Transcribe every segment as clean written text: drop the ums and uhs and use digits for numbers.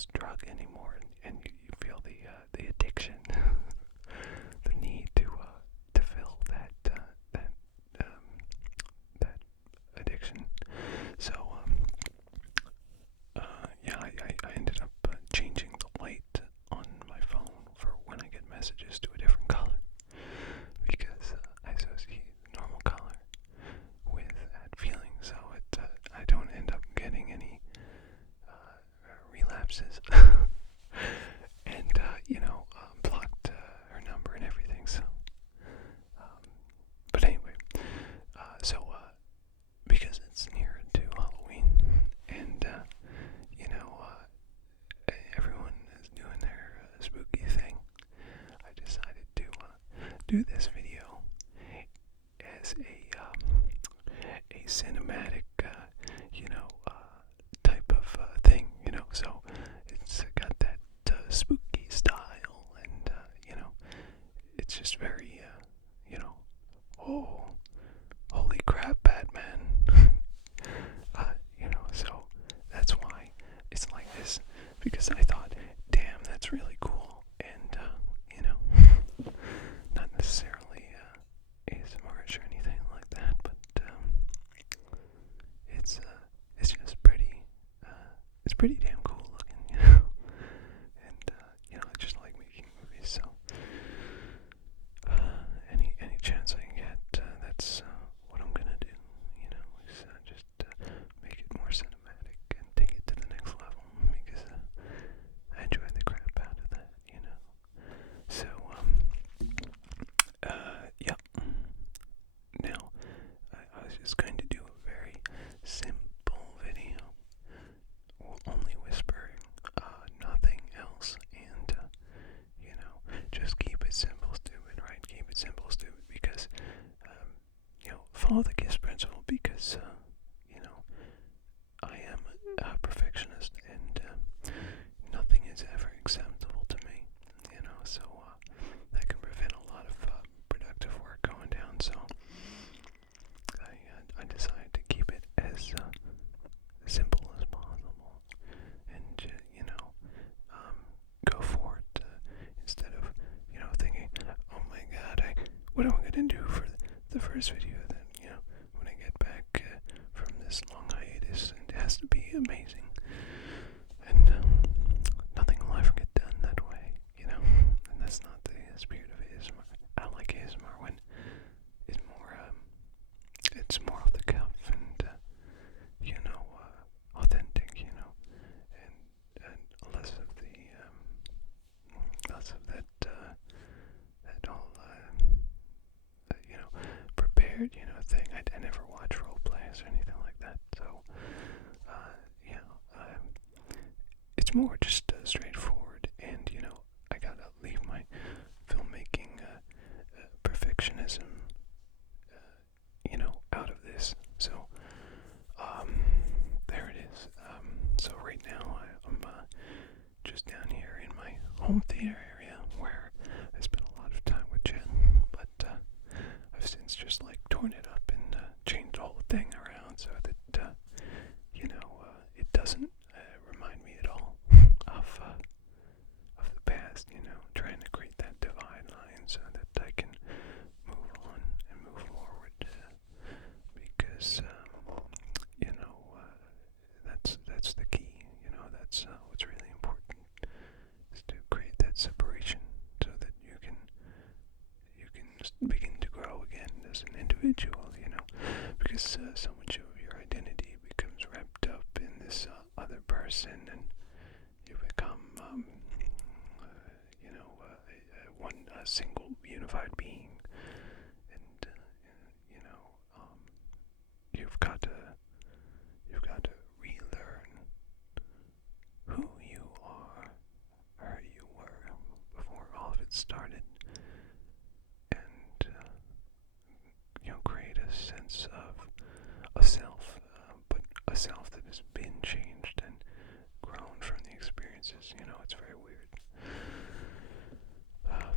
this drug anymore, and you feel the addiction, the need to fill that addiction. So yeah, I ended up changing the light on my phone for when I get messages to a different color, because I associate the normal color with that feeling, so I don't end up getting any relapses. And blocked her number and everything. So, but anyway, because it's near to Halloween, and everyone is doing their spooky thing, I decided to do this video as a cinematic, type of thing, So it's got that spooky style, and it's just very, oh, holy crap, Batman. So that's why it's like this, because I thought, damn, that's really cool, and not necessarily ASMR or anything like that, but it's just pretty damn cool looking, and I just like making movies, so any chance I can get, that's what I'm gonna do, is just make it more cinematic and take it to the next level, because I enjoy the crap out of that, So yeah. Now, I was just going to do a very simple video, only whispering, nothing else, and just keep it simple, stupid, right? Keep it simple, stupid, because follow the KISS principle, because I am a perfectionist, and nothing is ever acceptable to me, so that can prevent a lot of productive work going down. So I decided to keep it as simple as possible, and go for it, instead of thinking, oh my god, what am I gonna do for the first video? Then when I get back from this long hiatus, and it has to be amazing, and nothing will ever get done that way, and that's not the spirit of ASMR. I like ASMR when it's more off the cuff, and authentic, and less of that whole prepared thing. I never watch role plays or anything like that, so yeah, it's more just straightforward, and I gotta leave my filmmaking perfectionism out of this. So there it is. So right now I'm just down here in my home theater area, where I spent a lot of time with Jen, but I've since just torn it up and changed the whole thing around, so that it doesn't remind me at all of the past, trying to create that divide line so that I can move on and move forward, because that's the key. That's what's really important, is to create that separation, so that you can begin to grow again as an individual. Because so much of your identity becomes wrapped up in this other person, and you become one single unified being, and you've got to relearn who you are, or you were before all of it started, and create a sense of a self, but a self that has been changed and grown from the experiences. It's very weird,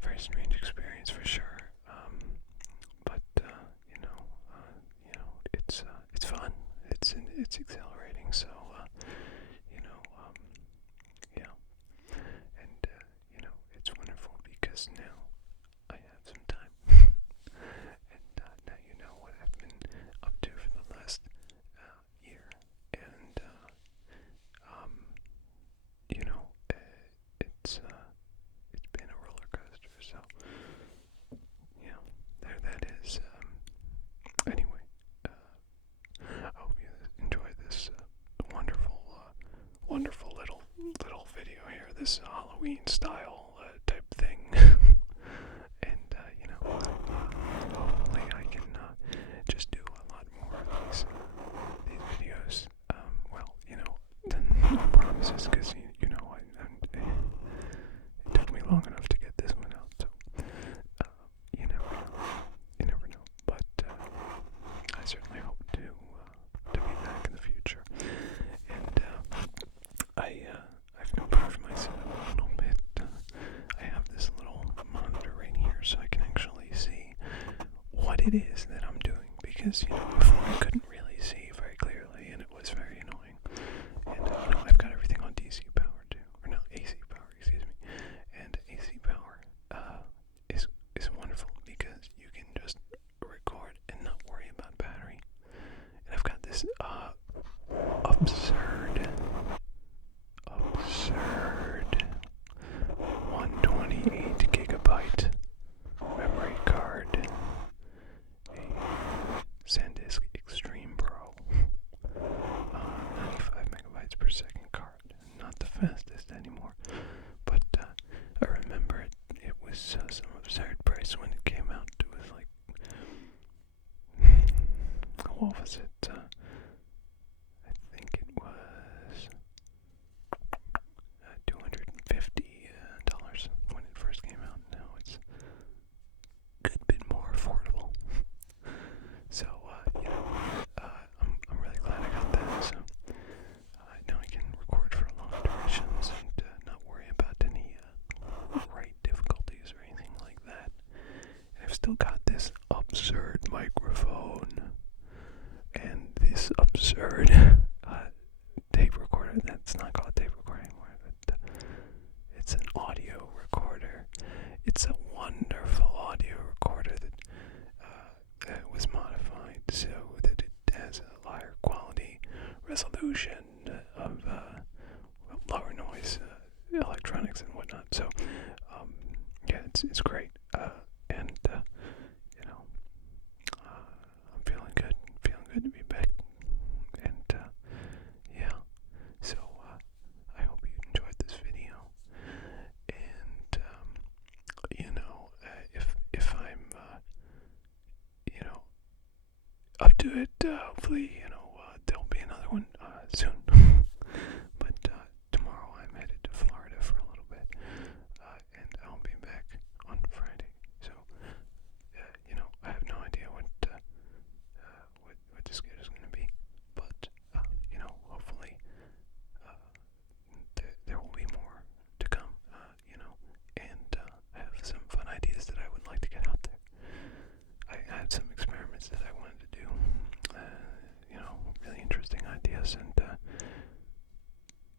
very strange experience for sure. But it's fun. It's exhilarating. So yeah. because now I have some time. And now you know what I've been up to for the last year. And, you know, it's been a roller coaster. So, yeah, there that is. Anyway, I hope you enjoyed this wonderful little video here. This Halloween style type thing. And you know, hopefully I can just do a lot more of these videos. Well, you know, no promises, because you know, it took me long enough to get this one out. So you never know. You never know. But I certainly hope to be back in the future. And I've improved myself a little bit. I have this little monitor right here, so I can actually see what it is that I'm doing. Because, you know, before I couldn't really see very clearly, and it was very annoying. And you know, I've got everything on DC power too, or no, AC power, excuse me. And AC power is wonderful because you can just record and not worry about battery. And I've got this absurd 128 gigabyte memory card, a SanDisk Extreme Pro, 95 megabytes per second card. Not the fastest anymore, but I remember it was some absurd price when it came out. It was like, what was it? I think it was $250 when it first came out. Now it's a good bit more affordable. So, you know, I'm really glad I got that. So now I can record for long durations and not worry about any write difficulties or anything like that. And I've still got this absurd microphone and this absurd tape recorder. That's not called a tape recorder anymore, but it's an audio recorder. It's a wonderful audio recorder that was modified so that it has a higher quality resolution of lower noise electronics and whatnot. So yeah, it's great. And you know, I'm feeling good to be back. And yeah, so I hope you enjoyed this video. And you know, if I'm you know, up to it, hopefully, you know, there'll be another one soon. But tomorrow I'm headed to Florida for a little bit, and I'll be back on Friday. So you know, I have no idea what the schedule's going to be, but you know, hopefully there will be more to come. You know, and I have some fun ideas that I would like to get out there. I had some experiments that I wanted to do. You know, really interesting ideas,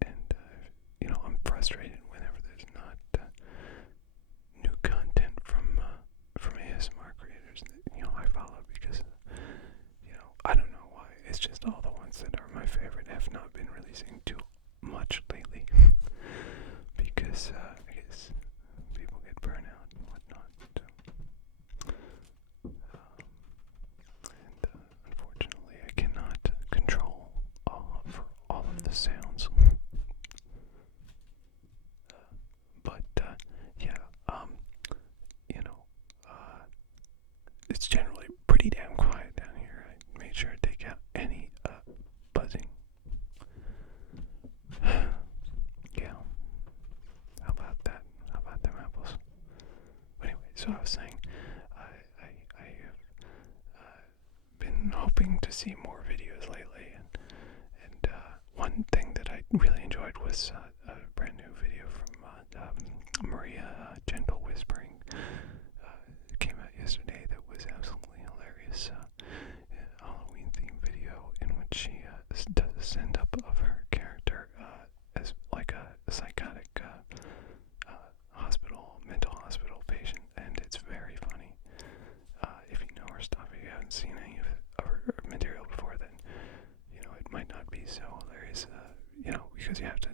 and you know, I'm frustrated whenever there's not new content from ASMR creators that, you know, I follow, because you know, I don't know why. It's just all the ones that are my favorite have not been releasing too much lately. Because I guess people get burnout and whatnot. And unfortunately, I cannot control for all of the sounds. But yeah, you know, it's generally pretty damn quiet down here. I made sure to take out any buzzing. Yeah. How about that? How about them apples? Anyway, so I was saying, I have been hoping to see more videos lately, and one thing that I really enjoyed was a brand new video from Maria Gentle Whispering. It came out yesterday that was absolutely hilarious. Halloween themed video in which she does a send up of her character as like a psychotic mental hospital because you have to